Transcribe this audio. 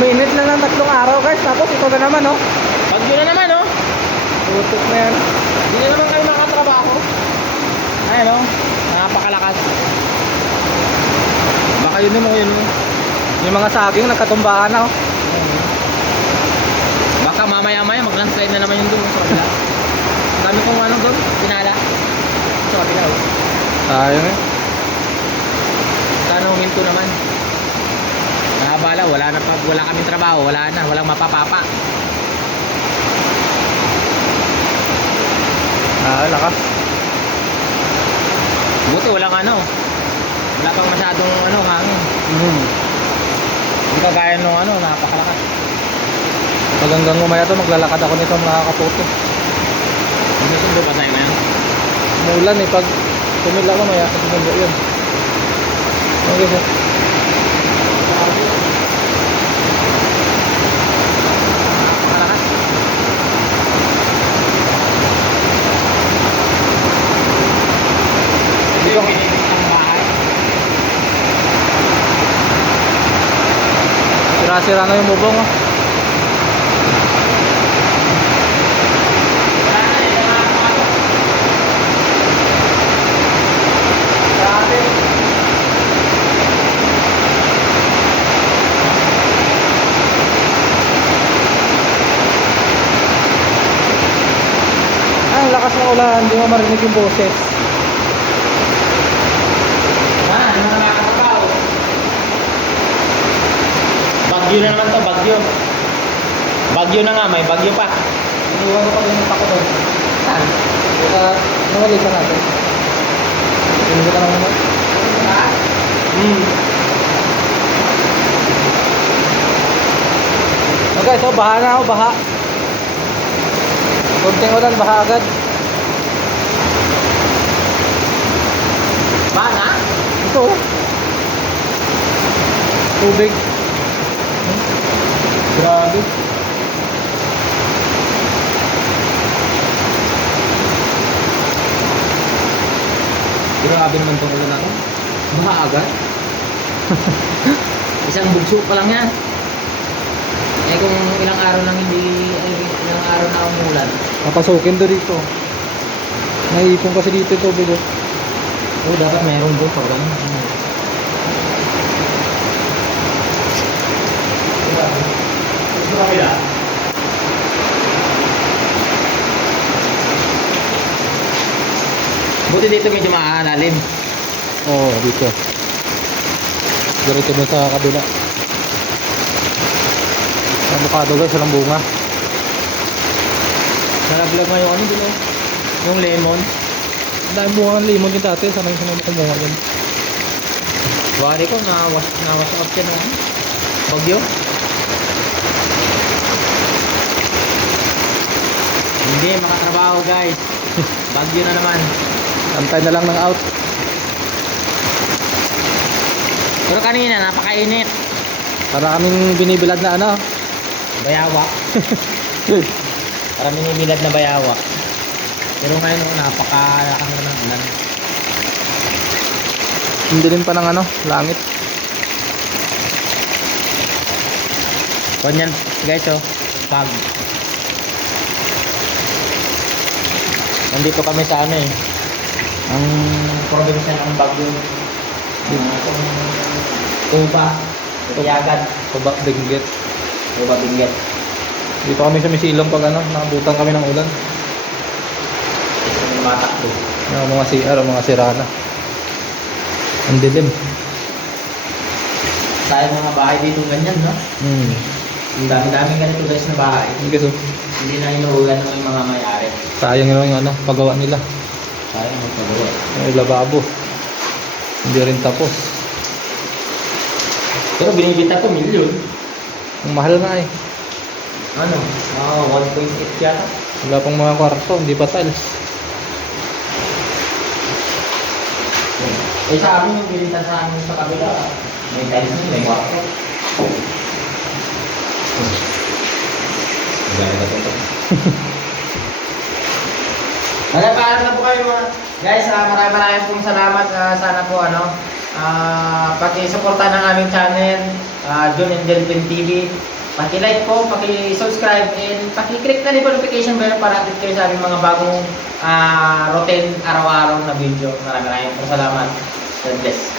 Uminit na lang 3 araw guys, tapos ito na naman oh. Bagyo na naman, oh. Tutok na yan. Hindi na naman kayo makatrabaho. Ayun, oh. Napakalakas. Baka yun mo, yun mo. Yung mga saging nagkatumbahan na oh. Baka mamaya-maya mag-landslide na naman yung doon sa kabila. Ang dami kong ano doon, pinala. Sa kabila, oh. Sayang eh. Sana huminto naman. Nakabala, wala na pa, wala kaming trabaho, wala na, walang mapapapa. Lakas. Buti walang ano. Wala pang masyadong ano, hangin. Hindi kagaya nung ano, napakalakas. Pag hanggang umaya to, maglalakad ako nito mga kaputo. Hindi sundo pa tayo ngayon. Umulan eh, pag tumila ko maya, kasi nando yun. Okay sir. Napakalakas. Ito yung pinilit ng bahay. Sira-sira na yung bubong oh. Wala na eh, nakakapasok. Grabe. Ang lakas ng ulan, hindi mo marinig yung boses. Ano na nakakatrabaho? Bagyo na naman to, bagyo. Bagyo na nga, may bagyo pa. Iniwan ko pa din yung pako doon. Saan? Nawalisan natin. Iniwan ka naman naman. Okay, so baha na ako, baha. Kunting ulan, baha agad. Ba na? Ito oh. Tubig. Grabe. Grabe naman itong ulan natin. Baha agad. Isang bugso pa lang yan. Eh kung ilang araw nang hindi, ilang araw na umulan. Papasukin doon dito. Naiipon kasi dito yung tubig oh. Oo, dapat mayroong doon pag gano'n. Buti dito medyo maalalim. Oo, oh, dito. Diretso doon sa kabila. Avocado guys, walang bunga. Nalaglag nga yung ano dito. Yung lemon. Ang daming bunga ng limon yung dati. Sana yung kumuha yun. Wari ko, nawas out yan ng ano. Bagyo. Hindi, makatrabaho guys. Bagyo na naman. Antay na lang ng out. Pero kanina, napakainit. Para kaming binibilad na ano. Bayawak. Para minibilad na bayawak. Pero ngayon, napakalakas na ng ulan. Hindi din pa ng ano, langit. Ganyan guys, oh. Pag. Nandito kami sa ano eh. Ang probinsya ng Baguio. Tuba. Tuyagan. Tubak Benguet. Tuba Benguet. Dito kami sa Misilong pag ano, nakabutan kami ng ulan. Yung matakbo. Yung mga CR, mga sirana. Ang dilim. Sayang mga bahay dito ganyan, no? Ang dami-dami ganito guys na bahay. Hindi so. Hindi na inuulan ng mga may-ari. Sayang naman yung ano, paggawa nila. Sayang ang pagawa. Yung lababo. Hindi rin tapos. Pero binibita ko milyon. Ang mahal nga eh. Ano? 1.8 yata. Wala pang mga kwarto, hindi pa tiles. Eh sa amin yung binita sa amin sa kabila. May tiles na, may kwarto. Gaya ba ito? Paalam na po kayo mga guys, maraming pong salamat. Sana po pag-isuporta ng aming channel. John and Delvin TV. Paki-like po, paki-subscribe, and paki-click na rin po notification bell para update kayo sa aming mga bagong routine araw-araw na video. Maraming salamat. God bless.